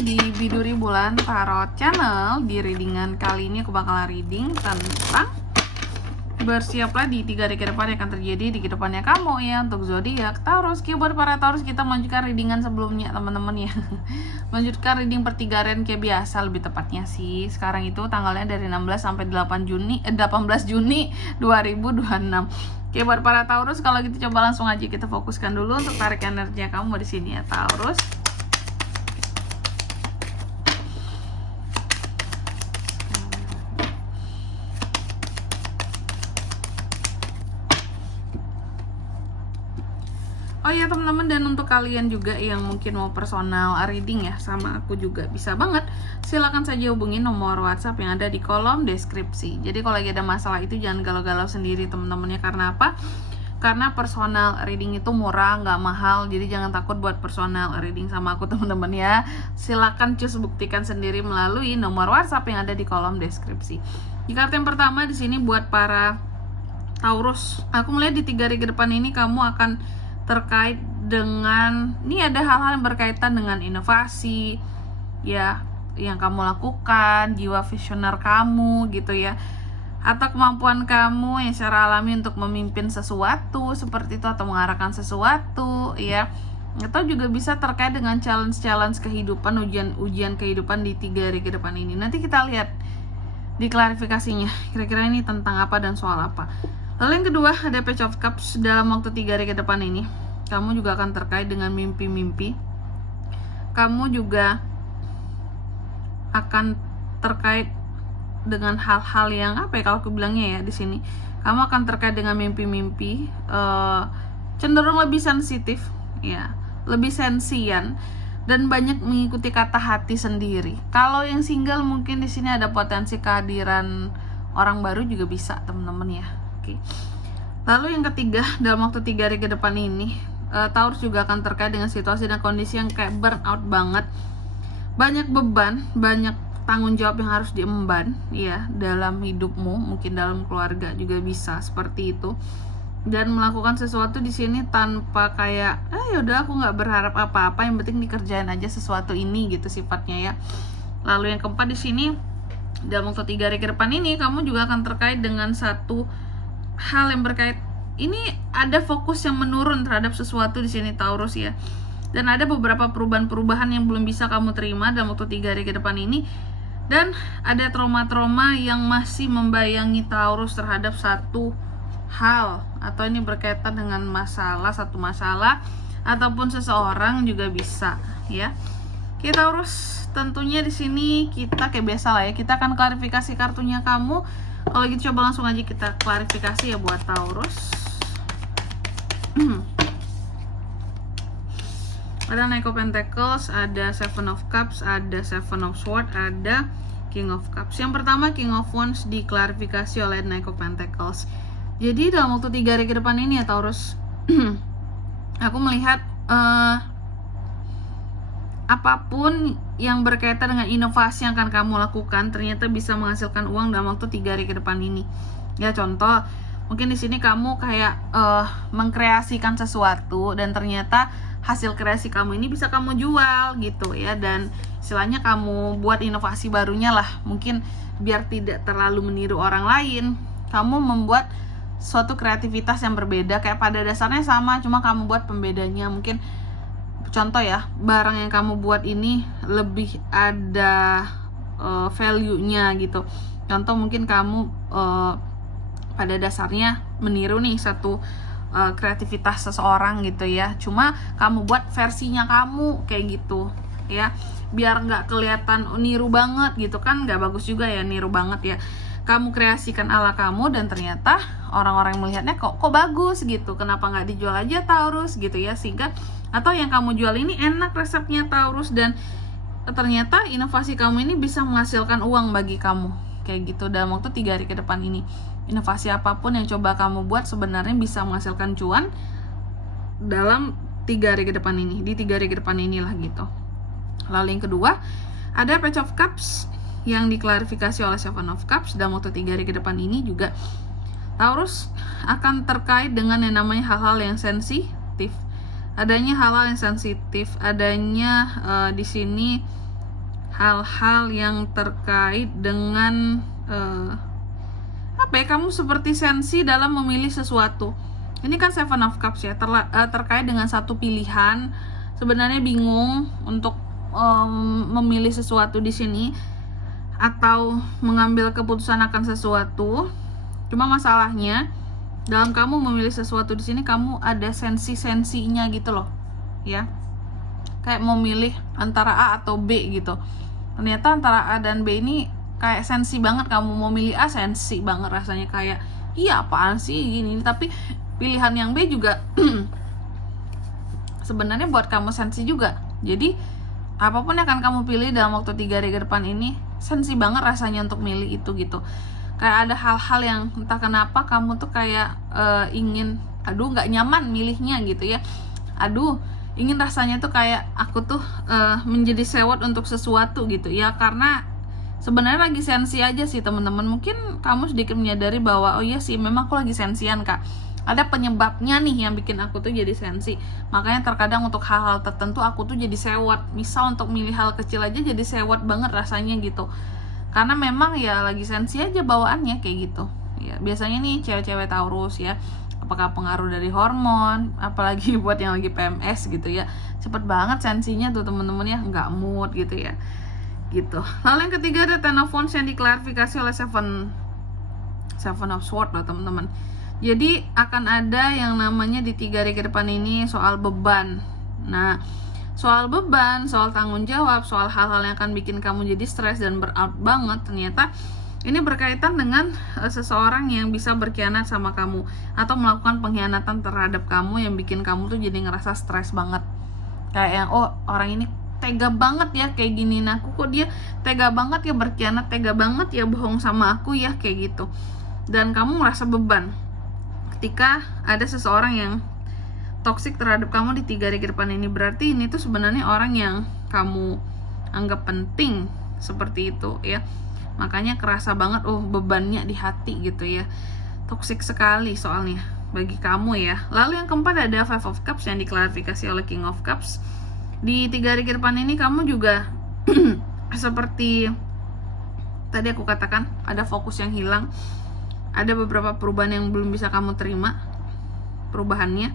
di Biduri Bulan Tarot Channel. Di readingan kali ini aku bakalan reading tentang bersiaplah di 3 hari ke depan yang akan terjadi di kedepannya kamu ya untuk zodiak Taurus. Buat para Taurus, kita melanjutkan readingan sebelumnya teman-teman ya. Melanjutkan reading per 3 harian kayak biasa, lebih tepatnya sih. Sekarang itu tanggalnya dari 16 sampai 18 Juni 2026. Buat para Taurus, kalau gitu coba langsung aja kita fokuskan dulu untuk tarik energinya kamu di sini ya Taurus. Oh ya teman-teman, dan untuk kalian juga yang mungkin mau personal reading ya sama aku juga bisa banget. Silakan saja hubungi nomor WhatsApp yang ada di kolom deskripsi. Jadi kalau lagi ada masalah itu jangan galau-galau sendiri teman-temannya. Karena apa? Karena personal reading itu murah, nggak mahal. Jadi jangan takut buat personal reading sama aku teman-teman ya. Silakan cus buktikan sendiri melalui nomor WhatsApp yang ada di kolom deskripsi. Di kartu yang pertama di sini buat para Taurus, aku melihat di 3 hari ke depan ini kamu akan terkait dengan, ini ada hal-hal yang berkaitan dengan inovasi ya yang kamu lakukan, jiwa visioner kamu gitu ya, atau kemampuan kamu yang secara alami untuk memimpin sesuatu seperti itu atau mengarahkan sesuatu ya, atau juga bisa terkait dengan challenge kehidupan, ujian kehidupan di 3 hari ke depan ini. Nanti kita lihat di klarifikasinya kira-kira ini tentang apa dan soal apa. Lalu yang kedua ada Page of Cups. Dalam waktu 3 hari ke depan ini kamu juga akan terkait dengan mimpi-mimpi. Kamu juga akan terkait dengan hal-hal yang apa ya kalau aku bilangnya ya di sini. Kamu akan terkait dengan mimpi-mimpi, cenderung lebih sensitif ya, lebih sensian dan banyak mengikuti kata hati sendiri. Kalau yang single mungkin di sini ada potensi kehadiran orang baru juga bisa teman-teman ya. Oke. Lalu yang ketiga, dalam waktu 3 hari ke depan ini Taurus juga akan terkait dengan situasi dan kondisi yang kayak burnout banget. Banyak beban, banyak tanggung jawab yang harus diemban ya dalam hidupmu, mungkin dalam keluarga juga bisa seperti itu. Dan melakukan sesuatu di sini tanpa kayak yaudah aku nggak berharap apa-apa, yang penting dikerjain aja sesuatu ini gitu sifatnya ya. Lalu yang keempat di sini, dalam waktu 3 hari ke depan ini kamu juga akan terkait dengan satu hal yang berkait, ini ada fokus yang menurun terhadap sesuatu di sini Taurus ya. Dan ada beberapa perubahan-perubahan yang belum bisa kamu terima dalam waktu 3 hari ke depan ini. Dan ada trauma-trauma yang masih membayangi Taurus terhadap satu hal, atau ini berkaitan dengan satu masalah ataupun seseorang juga bisa ya. Kita Taurus, tentunya di sini kita kayak biasa lah ya, kita akan klarifikasi kartunya kamu. Kalau gitu coba langsung aja kita klarifikasi ya buat Taurus. Ada Knight of Pentacles, ada Seven of Cups, ada Seven of Swords, ada King of Cups. Yang pertama King of Wands diklarifikasi oleh Knight of Pentacles. Jadi dalam waktu 3 hari ke depan ini ya Taurus, aku melihat apapun yang berkaitan dengan inovasi yang akan kamu lakukan ternyata bisa menghasilkan uang dalam waktu 3 hari ke depan ini. Ya contoh, mungkin di sini kamu kayak mengkreasikan sesuatu dan ternyata hasil kreasi kamu ini bisa kamu jual gitu ya, dan istilahnya kamu buat inovasi barunya lah. Mungkin biar tidak terlalu meniru orang lain, kamu membuat suatu kreativitas yang berbeda, kayak pada dasarnya sama cuma kamu buat pembedanya. Mungkin contoh ya, barang yang kamu buat ini lebih ada value-nya gitu. Contoh mungkin kamu pada dasarnya meniru nih satu kreativitas seseorang gitu ya, cuma kamu buat versinya kamu kayak gitu ya, biar nggak kelihatan niru banget gitu kan, nggak bagus juga ya niru banget ya. Kamu kreasikan ala kamu dan ternyata orang-orang melihatnya kok bagus gitu, kenapa nggak dijual aja Taurus gitu ya, sehingga atau yang kamu jual ini enak resepnya Taurus dan ternyata inovasi kamu ini bisa menghasilkan uang bagi kamu kayak gitu dalam waktu 3 hari ke depan ini. Inovasi apapun yang coba kamu buat sebenarnya bisa menghasilkan cuan dalam 3 hari ke depan ini, di 3 hari ke depan inilah gitu. Lalu yang kedua ada Page of Cups yang diklarifikasi oleh Seven of Cups. Dalam waktu 3 hari ke depan ini juga Taurus akan terkait dengan yang namanya hal-hal yang sensitif. Adanya hal-hal yang sensitif, adanya di sini hal-hal yang terkait dengan kamu seperti sensi dalam memilih sesuatu. Ini kan Seven of Cups ya, terkait dengan satu pilihan. Sebenarnya bingung untuk memilih sesuatu di sini atau mengambil keputusan akan sesuatu. Cuma masalahnya dalam kamu memilih sesuatu di sini, kamu ada sensi-sensinya gitu loh, ya. Kayak mau milih antara A atau B gitu. Ternyata antara A dan B ini kayak sensi banget. Kamu mau milih A, sensi banget rasanya, kayak iya apaan sih gini. Tapi pilihan yang B juga sebenarnya buat kamu sensi juga. Jadi apapun yang akan kamu pilih dalam waktu 3 hari ke depan ini, sensi banget rasanya untuk milih itu gitu. Kayak ada hal-hal yang entah kenapa kamu tuh kayak ingin, nggak nyaman milihnya gitu ya. Ingin rasanya tuh kayak aku tuh menjadi sewot untuk sesuatu gitu ya. Karena sebenarnya lagi sensi aja sih teman-teman. Mungkin kamu sedikit menyadari bahwa oh iya sih memang aku lagi sensian kak. Ada penyebabnya nih yang bikin aku tuh jadi sensi. Makanya terkadang untuk hal-hal tertentu aku tuh jadi sewot. Misal untuk milih hal kecil aja jadi sewot banget rasanya gitu. Karena memang ya lagi sensi aja bawaannya kayak gitu. Ya, biasanya nih cewek-cewek Taurus ya. Apakah pengaruh dari hormon, apalagi buat yang lagi PMS gitu ya. Cepet banget sensinya tuh temen-temen ya, nggak mood gitu ya. Gitu. Lalu yang ketiga ada Ten of Wands yang diklarifikasi oleh Seven of Swords loh teman-teman. Jadi akan ada yang namanya di 3 hari ke depan ini soal beban. Nah, soal beban, soal tanggung jawab, soal hal-hal yang akan bikin kamu jadi stres dan burnout banget, ternyata ini berkaitan dengan seseorang yang bisa berkhianat sama kamu atau melakukan pengkhianatan terhadap kamu yang bikin kamu tuh jadi ngerasa stres banget. Kayak yang orang ini tega banget ya kayak gini, nah aku kok dia tega banget ya berkhianat, tega banget ya bohong sama aku ya kayak gitu. Dan kamu merasa beban ketika ada seseorang yang toksik terhadap kamu di 3 hari ke depan ini. Berarti ini tuh sebenarnya orang yang kamu anggap penting seperti itu ya. Makanya kerasa banget bebannya di hati gitu ya. Toksik sekali soalnya bagi kamu ya. Lalu yang keempat ada Five of Cups yang diklarifikasi oleh King of Cups. Di 3 hari ke depan ini kamu juga seperti tadi aku katakan, ada fokus yang hilang. Ada beberapa perubahan yang belum bisa kamu terima perubahannya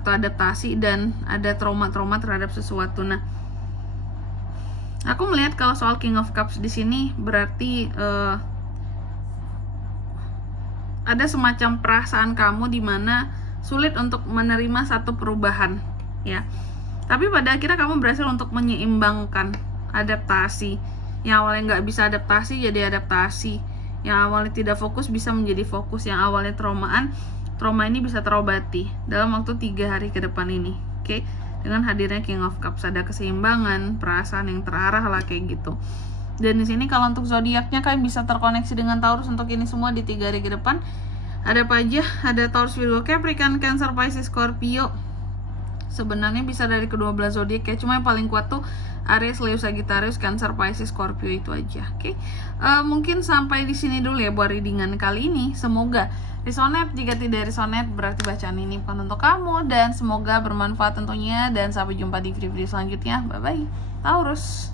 atau adaptasi, dan ada trauma-trauma terhadap sesuatu. Nah, aku melihat kalau soal King of Cups di sini berarti ada semacam perasaan kamu di mana sulit untuk menerima satu perubahan, ya. Tapi pada akhirnya kamu berhasil untuk menyeimbangkan adaptasi. Yang awalnya nggak bisa adaptasi jadi adaptasi. Yang awalnya tidak fokus bisa menjadi fokus. Yang awalnya trauma ini bisa terobati dalam waktu 3 hari ke depan ini. Oke? Dengan hadirnya King of Cups ada keseimbangan, perasaan yang terarah lah kayak gitu. Dan di sini kalau untuk zodiaknya kalian bisa terkoneksi dengan Taurus untuk ini semua di 3 hari ke depan. Ada apa aja? Ada Taurus, Virgo, Capricorn, Cancer, Pisces, Scorpio. Sebenarnya bisa dari kedua belah zodiak ya, cuma yang paling kuat tuh Aries, Leo, Sagittarius, Cancer, Pisces, Scorpio itu aja. Oke. Mungkin sampai di sini dulu ya buat readingan kali ini. Semoga resonate. Jika tidak resonate berarti bacaan ini bukan untuk kamu, dan semoga bermanfaat tentunya, dan sampai jumpa di video-video selanjutnya. Bye bye Taurus.